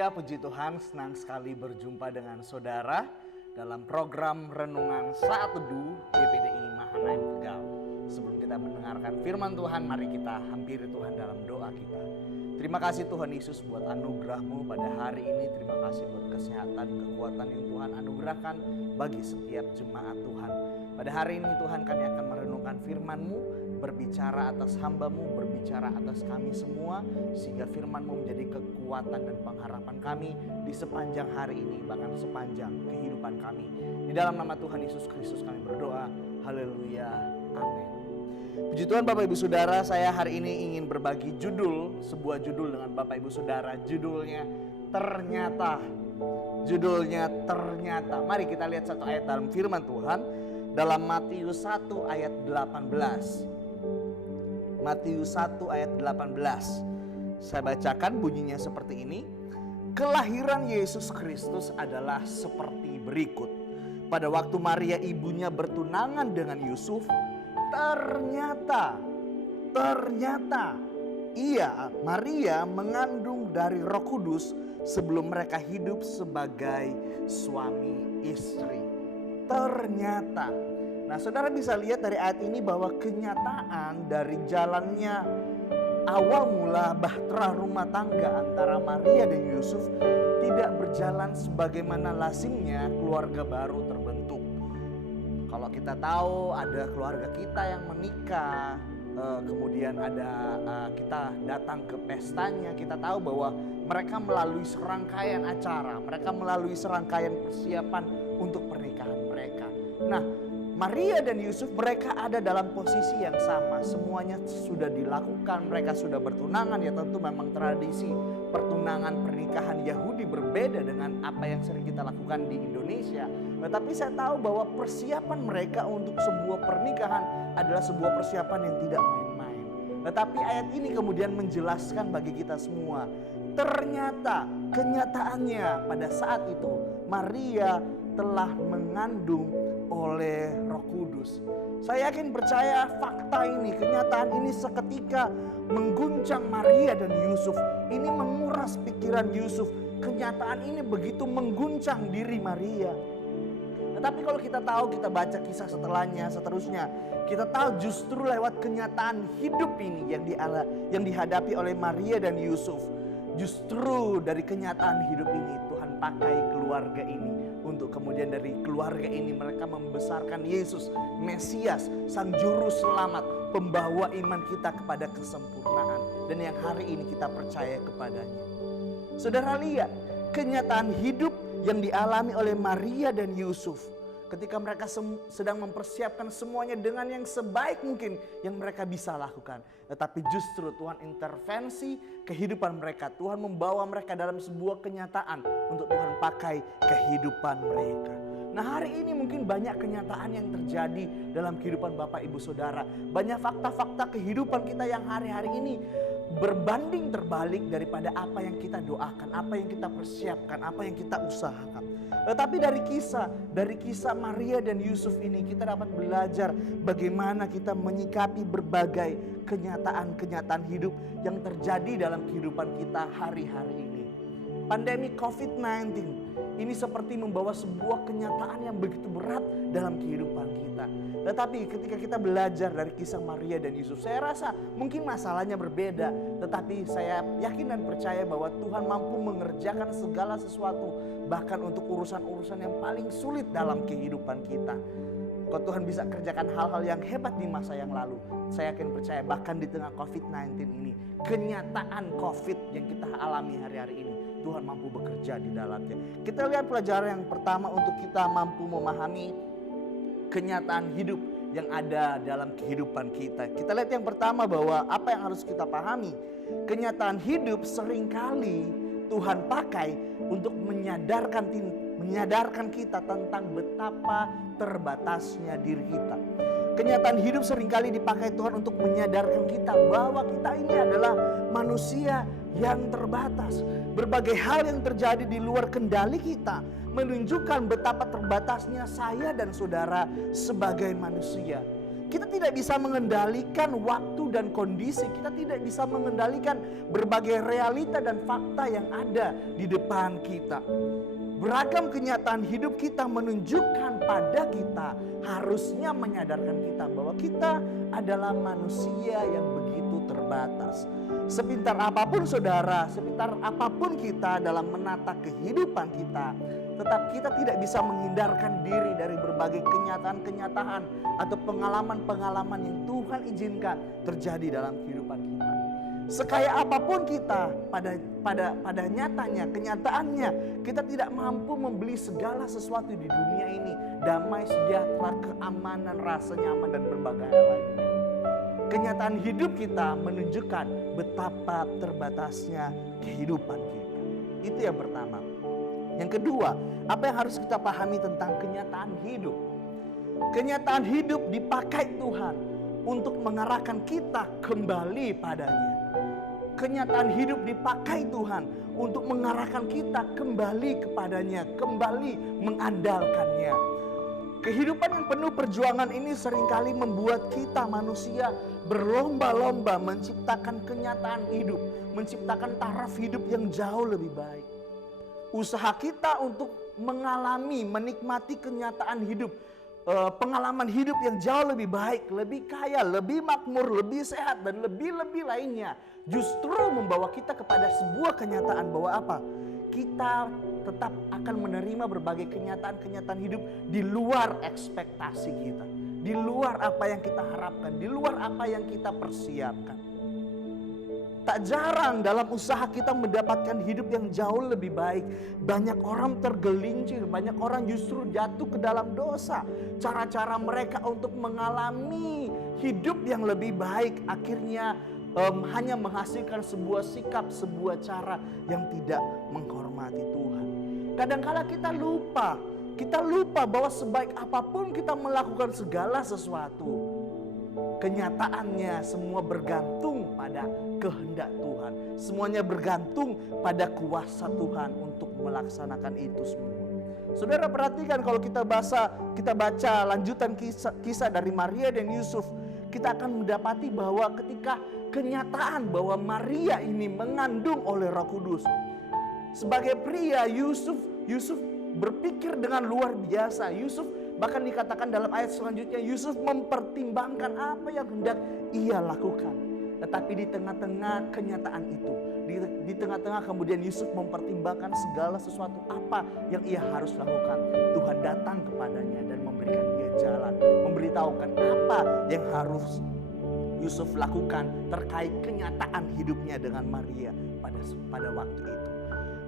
Haleluya, puji Tuhan, senang sekali berjumpa dengan saudara dalam program Renungan Saat Teduh GPDI Mahanaim Tegal. Sebelum kita mendengarkan firman Tuhan, mari kita hampiri Tuhan dalam doa kita. Terima kasih Tuhan Yesus buat anugerah-Mu pada hari ini. Terima kasih buat kesehatan, kekuatan yang Tuhan anugerahkan bagi setiap jemaat Tuhan. Pada hari ini Tuhan, kami akan merenungkan firman-Mu, berbicara atas hamba-Mu, berbicara atas kami semua, sehingga firman-Mu menjadi kekuatan dan pengharapan kami di sepanjang hari ini, bahkan sepanjang kehidupan kami. Di dalam nama Tuhan Yesus Kristus kami berdoa. Haleluya, amin. Puji Tuhan Bapak Ibu Saudara, saya hari ini ingin berbagi sebuah judul dengan Bapak Ibu Saudara. Judulnya Ternyata. Judulnya Ternyata. Mari kita lihat satu ayat dalam firman Tuhan dalam Matius 1 ayat 18. Matius 1 ayat 18. Saya bacakan, bunyinya seperti ini. Kelahiran Yesus Kristus adalah seperti berikut. Pada waktu Maria ibunya bertunangan dengan Yusuf, ternyata Maria mengandung dari Roh Kudus sebelum mereka hidup sebagai suami istri. Ternyata. Nah, saudara bisa lihat dari ayat ini bahwa kenyataan dari jalannya awal mula bahtera rumah tangga antara Maria dan Yusuf tidak berjalan sebagaimana lazimnya keluarga baru terbentuk. Kalau kita tahu ada keluarga kita yang menikah, kemudian kita datang ke pestanya, kita tahu bahwa mereka melalui serangkaian acara, mereka melalui serangkaian persiapan untuk pernikahan mereka. Nah, Maria dan Yusuf mereka ada dalam posisi yang sama. Semuanya sudah dilakukan, mereka sudah bertunangan. Ya tentu memang tradisi pertunangan pernikahan Yahudi berbeda dengan apa yang sering kita lakukan di Indonesia. Tetapi saya tahu bahwa persiapan mereka untuk sebuah pernikahan adalah sebuah persiapan yang tidak main-main. Tetapi ayat ini kemudian menjelaskan bagi kita semua. Ternyata kenyataannya pada saat itu Maria telah mengandung oleh Roh Kudus. Saya yakin percaya fakta ini, kenyataan ini seketika mengguncang Maria dan Yusuf. Ini menguras pikiran Yusuf. Kenyataan ini begitu mengguncang diri Maria. Tetapi kalau kita tahu, kita baca kisah seterusnya, kita tahu justru lewat kenyataan hidup ini yang dihadapi oleh Maria dan Yusuf. Justru dari kenyataan hidup ini Tuhan pakai keluarga ini. Untuk kemudian dari keluarga ini mereka membesarkan Yesus, Mesias, Sang Juru Selamat, pembawa iman kita kepada kesempurnaan. Dan yang hari ini kita percaya kepadanya. Saudara lihat kenyataan hidup yang dialami oleh Maria dan Yusuf. Ketika mereka sedang mempersiapkan semuanya dengan yang sebaik mungkin yang mereka bisa lakukan. Tetapi justru Tuhan intervensi kehidupan mereka. Tuhan membawa mereka dalam sebuah kenyataan untuk Tuhan pakai kehidupan mereka. Nah, hari ini mungkin banyak kenyataan yang terjadi dalam kehidupan Bapak Ibu Saudara. Banyak fakta-fakta kehidupan kita yang hari-hari ini berbanding terbalik daripada apa yang kita doakan, apa yang kita persiapkan, apa yang kita usahakan. Tetapi dari kisah Maria dan Yusuf ini kita dapat belajar bagaimana kita menyikapi berbagai kenyataan-kenyataan hidup yang terjadi dalam kehidupan kita hari-hari ini. Pandemi COVID-19 ini seperti membawa sebuah kenyataan yang begitu berat dalam kehidupan kita. Tetapi ketika kita belajar dari kisah Maria dan Yusuf, saya rasa mungkin masalahnya berbeda. Tetapi saya yakin dan percaya bahwa Tuhan mampu mengerjakan segala sesuatu. Bahkan untuk urusan-urusan yang paling sulit dalam kehidupan kita. Kalau Tuhan bisa kerjakan hal-hal yang hebat di masa yang lalu, saya yakin percaya bahkan di tengah COVID-19 ini, kenyataan COVID yang kita alami hari-hari ini, Tuhan mampu bekerja di dalamnya. Kita lihat pelajaran yang pertama untuk kita mampu memahami kenyataan hidup yang ada dalam kehidupan kita. Kita lihat yang pertama bahwa apa yang harus kita pahami. Kenyataan hidup seringkali Tuhan pakai untuk menyadarkan kita tentang betapa terbatasnya diri kita. Kenyataan hidup seringkali dipakai Tuhan untuk menyadarkan kita bahwa kita ini adalah manusia yang terbatas. Berbagai hal yang terjadi di luar kendali kita menunjukkan betapa terbatasnya saya dan saudara sebagai manusia. Kita tidak bisa mengendalikan waktu dan kondisi, kita tidak bisa mengendalikan berbagai realita dan fakta yang ada di depan kita. Beragam kenyataan hidup kita menunjukkan pada kita, harusnya menyadarkan kita bahwa kita adalah manusia yang begitu terbatas. Sepintar apapun saudara, sepintar apapun kita dalam menata kehidupan kita, tetap kita tidak bisa menghindarkan diri dari berbagai kenyataan-kenyataan atau pengalaman-pengalaman yang Tuhan izinkan terjadi dalam kehidupan kita. Sekaya apapun kita, pada nyatanya, kenyataannya, kita tidak mampu membeli segala sesuatu di dunia ini. Damai, sejahtera, keamanan, rasa nyaman, dan berbagai hal lainnya. Kenyataan hidup kita menunjukkan betapa terbatasnya kehidupan kita. Itu yang pertama. Yang kedua, apa yang harus kita pahami tentang kenyataan hidup? Kenyataan hidup dipakai Tuhan untuk mengarahkan kita kembali padanya. Kenyataan hidup dipakai Tuhan untuk mengarahkan kita kembali kepadanya, kembali mengandalkannya. Kehidupan yang penuh perjuangan ini seringkali membuat kita manusia berlomba-lomba menciptakan kenyataan hidup, menciptakan taraf hidup yang jauh lebih baik. Usaha kita untuk mengalami, menikmati kenyataan hidup, pengalaman hidup yang jauh lebih baik, lebih kaya, lebih makmur, lebih sehat, dan lebih-lebih lainnya, justru membawa kita kepada sebuah kenyataan bahwa apa? Kita tetap akan menerima berbagai kenyataan-kenyataan hidup di luar ekspektasi kita, di luar apa yang kita harapkan, di luar apa yang kita persiapkan. Tak jarang dalam usaha kita mendapatkan hidup yang jauh lebih baik, banyak orang tergelincir, banyak orang justru jatuh ke dalam dosa. Cara-cara mereka untuk mengalami hidup yang lebih baik akhirnya hanya menghasilkan sebuah sikap, sebuah cara yang tidak menghormati Tuhan. Kadangkala kita lupa bahwa sebaik apapun kita melakukan segala sesuatu, kenyataannya semua bergantung pada kehendak Tuhan. Semuanya bergantung pada kuasa Tuhan untuk melaksanakan itu semua. Saudara perhatikan kalau kita baca lanjutan kisah dari Maria dan Yusuf, kita akan mendapati bahwa ketika kenyataan bahwa Maria ini mengandung oleh Roh Kudus. Sebagai pria, Yusuf berpikir dengan luar biasa. Yusuf bahkan dikatakan dalam ayat selanjutnya, Yusuf mempertimbangkan apa yang hendak ia lakukan. Tetapi di tengah-tengah kenyataan itu, di tengah-tengah kemudian Yusuf mempertimbangkan segala sesuatu apa yang ia harus lakukan. Tuhan datang kepadanya dan memberikan dia jalan, memberitahukan apa yang harus Yusuf lakukan terkait kenyataan hidupnya dengan Maria pada waktu itu.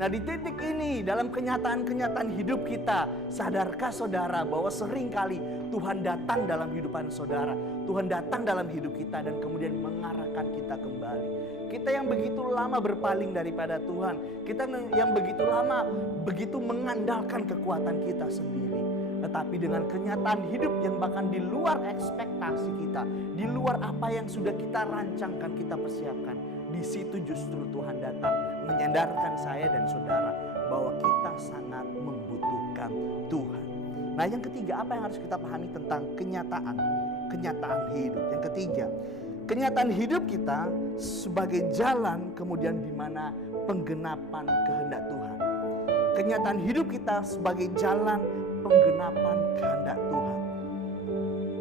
Nah, di titik ini dalam kenyataan-kenyataan hidup kita, sadarkah saudara bahwa seringkali Tuhan datang dalam kehidupan saudara, Tuhan datang dalam hidup kita dan kemudian mengarahkan kita kembali. Kita yang begitu lama berpaling daripada Tuhan, kita yang begitu lama begitu mengandalkan kekuatan kita sendiri. Tetapi dengan kenyataan hidup yang bahkan di luar ekspektasi kita, di luar apa yang sudah kita rancangkan, kita persiapkan, di situ justru Tuhan datang menyadarkan saya dan saudara bahwa kita sangat membutuhkan Tuhan. Nah, yang ketiga, apa yang harus kita pahami tentang kenyataan hidup? Yang ketiga, kenyataan hidup kita sebagai jalan kemudian di mana penggenapan kehendak Tuhan. Kenyataan hidup kita sebagai jalan penggenapan kehendak Tuhan.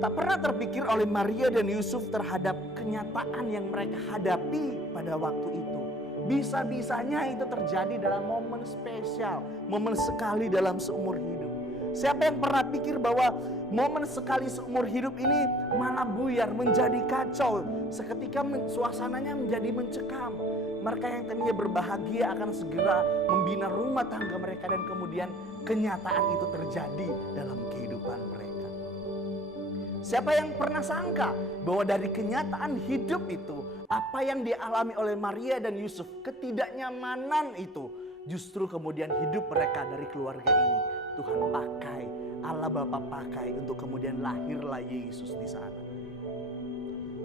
Tak pernah terpikir oleh Maria dan Yusuf terhadap kenyataan yang mereka hadapi pada waktu itu. Bisa-bisanya itu terjadi dalam momen spesial, momen sekali dalam seumur hidup. Siapa yang pernah pikir bahwa momen sekali seumur hidup ini malah buyar, menjadi kacau, seketika suasananya menjadi mencekam. Mereka yang tadinya berbahagia akan segera membina rumah tangga mereka dan kemudian kenyataan itu terjadi dalam kehidupan mereka. Siapa yang pernah sangka bahwa dari kenyataan hidup itu, apa yang dialami oleh Maria dan Yusuf, ketidaknyamanan itu, justru kemudian hidup mereka dari keluarga ini Tuhan pakai, Allah Bapa pakai untuk kemudian lahirlah Yesus di sana.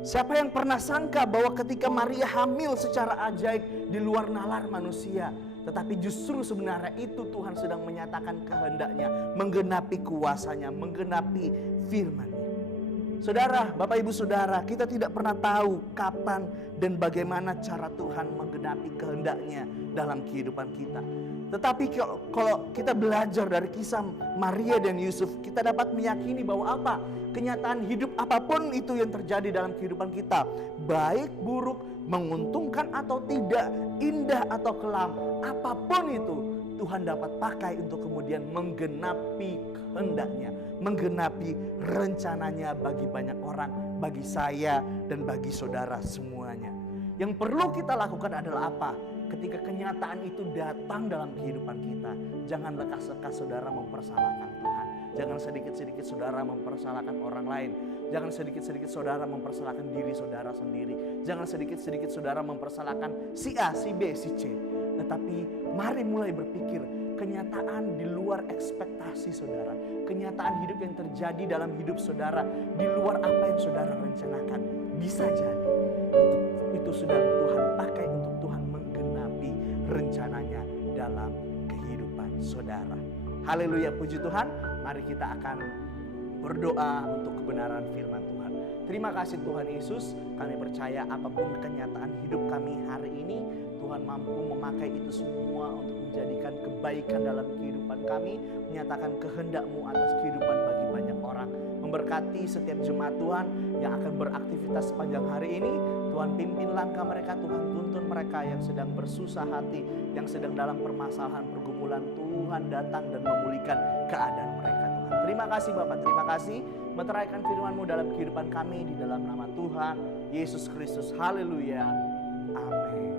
Siapa yang pernah sangka bahwa ketika Maria hamil secara ajaib di luar nalar manusia, tetapi justru sebenarnya itu Tuhan sedang menyatakan kehendaknya, menggenapi kuasanya, menggenapi firman-Nya. Saudara, Bapak Ibu Saudara, kita tidak pernah tahu kapan dan bagaimana cara Tuhan menggenapi kehendak-Nya dalam kehidupan kita. Tetapi kalau kita belajar dari kisah Maria dan Yusuf, kita dapat meyakini bahwa apa? Kenyataan hidup apapun itu yang terjadi dalam kehidupan kita, baik, buruk, menguntungkan atau tidak, indah atau kelam, apapun itu, Tuhan dapat pakai untuk kemudian menggenapi kehendak-Nya, menggenapi rencananya bagi banyak orang, bagi saya dan bagi saudara semuanya. Yang perlu kita lakukan adalah apa? Ketika kenyataan itu datang dalam kehidupan kita, jangan lekas-lekas saudara mempersalahkan Tuhan. Jangan sedikit-sedikit saudara mempersalahkan orang lain. Jangan sedikit-sedikit saudara mempersalahkan diri saudara sendiri. Jangan sedikit-sedikit saudara mempersalahkan si A, si B, si C. Tetapi mari mulai berpikir kenyataan di luar ekspektasi saudara. Kenyataan hidup yang terjadi dalam hidup saudara di luar apa yang saudara rencanakan. Bisa jadi itu sudah Tuhan pakai untuk Tuhan menggenapi rencananya dalam kehidupan saudara. Haleluya, puji Tuhan. Mari kita akan berdoa untuk kebenaran firman Tuhan. Terima kasih Tuhan Yesus, kami percaya apapun kenyataan hidup kami hari ini, Tuhan mampu memakai itu semua untuk menjadikan kebaikan dalam kehidupan kami, menyatakan kehendak-Mu atas kehidupan bagi banyak orang. Memberkati setiap jemaat Tuhan yang akan beraktivitas sepanjang hari ini. Tuhan pimpin langkah mereka, Tuhan tuntun mereka yang sedang bersusah hati, yang sedang dalam permasalahan pergumulan. Tuhan datang dan memulihkan keadaan mereka Tuhan. Terima kasih Bapak, terima kasih meteraikan firman-Mu dalam kehidupan kami di dalam nama Tuhan Yesus Kristus. Haleluya. Amin.